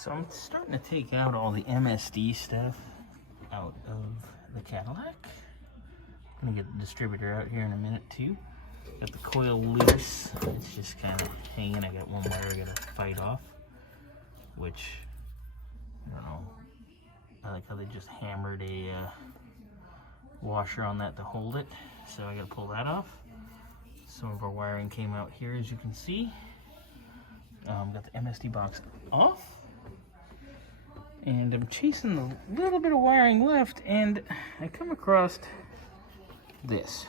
So I'm starting to take out all the MSD stuff out of the Cadillac. I'm gonna get the distributor out here in a minute too. Got the coil loose. It's just kind of hanging. I got one wire I gotta fight off, which, I don't know. I like how they just hammered a washer on that to hold it. So I gotta pull that off. Some of our wiring came out here, as you can see. Got the MSD box off. And I'm chasing the little bit of wiring left, and I come across this.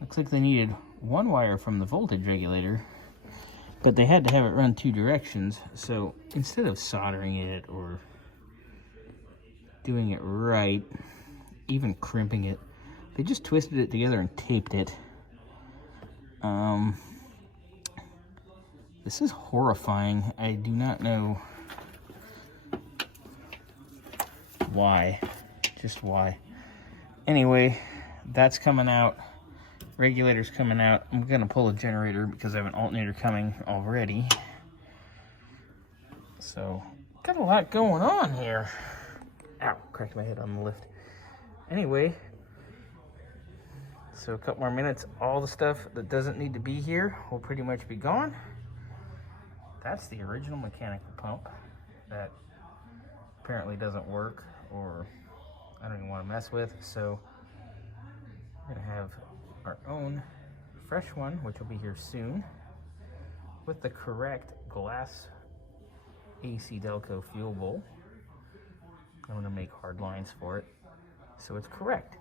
Looks like they needed one wire from the voltage regulator, but they had to have it run two directions. So instead of soldering it or doing it right, even crimping it, they just twisted it together and taped it. This is horrifying. I do not know why, just why. Anyway, that's coming out. Regulator's coming out. I'm gonna pull a generator because I have an alternator coming already. So, got a lot going on here. Ow, cracked my head on the lift. Anyway, so a couple more minutes, all the stuff that doesn't need to be here will pretty much be gone. That's the original mechanical pump that apparently doesn't work, or I don't even want to mess with. So we're gonna have our own fresh one, which will be here soon, with the correct glass AC Delco fuel bowl. I'm gonna make hard lines for it, so it's correct.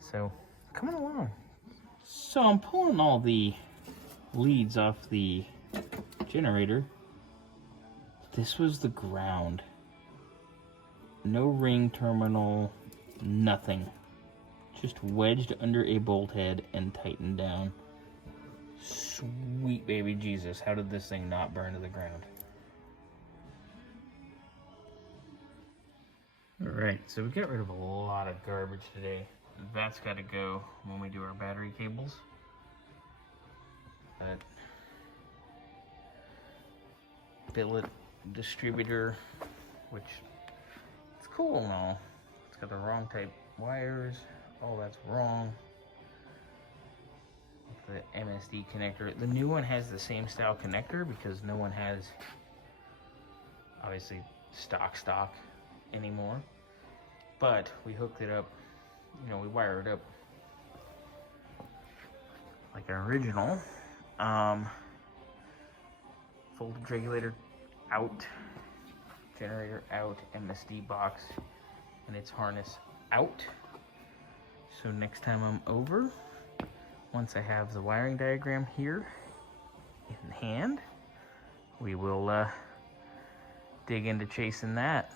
So coming along. So I'm pulling all the leads off the generator. This was the ground. No ring terminal, nothing. Just wedged under a bolt head and tightened down. Sweet baby Jesus, how did this thing not burn to the ground? Alright, so we got rid of a lot of garbage today. That's got to go when we do our battery cables. That billet distributor, which it's cool and all. It's got the wrong type wires. Oh, that's wrong. The MSD connector. The new one has the same style connector because no one has, obviously, stock anymore. But we hooked it up, you know, we wired it up like an original. Voltage regulator out, generator out, MSD box and its harness out. So next time I'm over, once I have the wiring diagram here in hand, we will dig into chasing that.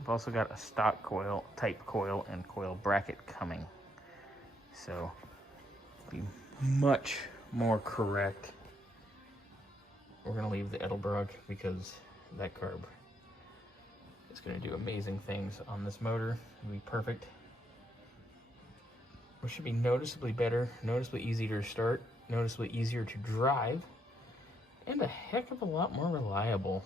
I've also got a stock coil, type coil, and coil bracket coming. So be much more correct. We're gonna leave the Edelbrock because that carb is gonna do amazing things on this motor. It'll be perfect. It should be noticeably better, noticeably easier to start, noticeably easier to drive, and a heck of a lot more reliable.